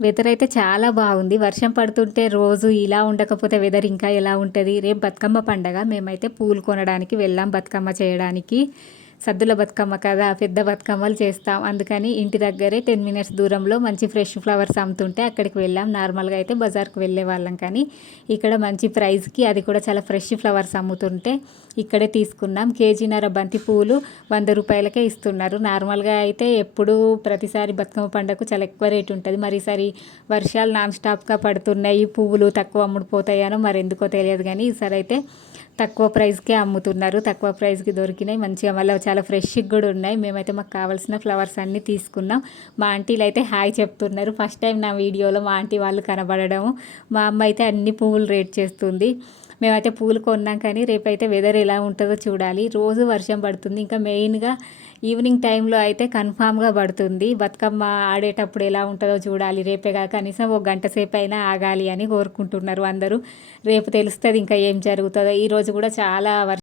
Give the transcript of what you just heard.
Weather అయితే చాలా బాగుంది. వర్షం పడుతుంటే రోజు ఇలా ఉండకపోతే వెదర్ ఇంకా ఎలా ఉంటది? రేపు బతుకమ్మ పండగ. మేమైతే పూలు కొనడానికి వెళ్ళాం బతుకమ్మ చేయడానికి. సద్దుల బతుకమ్మ కదా! పెద్ద బతుకమ్మలు చేస్తాం. అందుకని ఇంటి దగ్గరే 10 మినిట్స్ దూరంలో మంచి ఫ్రెష్ ఫ్లవర్స్ అమ్ముతుంటే అక్కడికి వెళ్ళాం. నార్మల్‌గా అయితే బజార్‌కి వెళ్ళేవాళ్ళం కానీ, ఇక్కడ మంచి ప్రైస్‌కి అది కూడా చాలా ఫ్రెష్ ఫ్లవర్స్ అమ్ముతుంటే ఇక్కడే తీసుకున్నాం. కేజీన్నర బంతి పువ్వులు రూ. 100కే ఇస్తున్నారు. నార్మల్‌గా అయితే ఎప్పుడూ ప్రతిసారి బతుకమ్మ పండగకు చాలా ఎక్కువ రేట్ ఉంటది. మరి ఈసారి వర్షాలు నాన్ స్టాప్‌గా పడుతున్నాయి. పువ్వులు తక్కువ అమ్ముడుపోతాయనో మరెందుకో తెలియదు గానీ, ఈసారి అయితే తక్కువ ప్రైస్‌కే అమ్ముతున్నారు. తక్కువ ప్రైస్‌కి దొరికినాయి. మంచిగా మళ్ళీ చాలా ఫ్రెష్‌గా కూడా ఉన్నాయి. మేమైతే మాకు కావాల్సిన ఫ్లవర్స్ అన్నీ తీసుకున్నాం. మా ఆంటీలైతే హాయ్ చెప్తున్నారు. ఫస్ట్ టైం నా వీడియోలో మా ఆంటీ వాళ్ళు కనబడడము. మా అమ్మ అయితే అన్ని పువ్వులు రేట్ చేస్తుంది. మేమైతే పూలు కొన్నాం కానీ రేపైతే వెదర్ ఎలా ఉంటుందో చూడాలి. రోజు వర్షం పడుతుంది. ఇంకా మెయిన్‌గా ఈవినింగ్ టైంలో అయితే కన్ఫామ్‌గా పడుతుంది. బతుకమ్మ ఆడేటప్పుడు ఎలా ఉంటుందో చూడాలి. రేపే కనీసం ఒక గంట సేపు అయినా ఆగాలి అని కోరుకుంటున్నారు అందరూ. రేపు తెలుస్తుంది ఇంకా ఏం జరుగుతుందో. ఈరోజు కూడా చాలా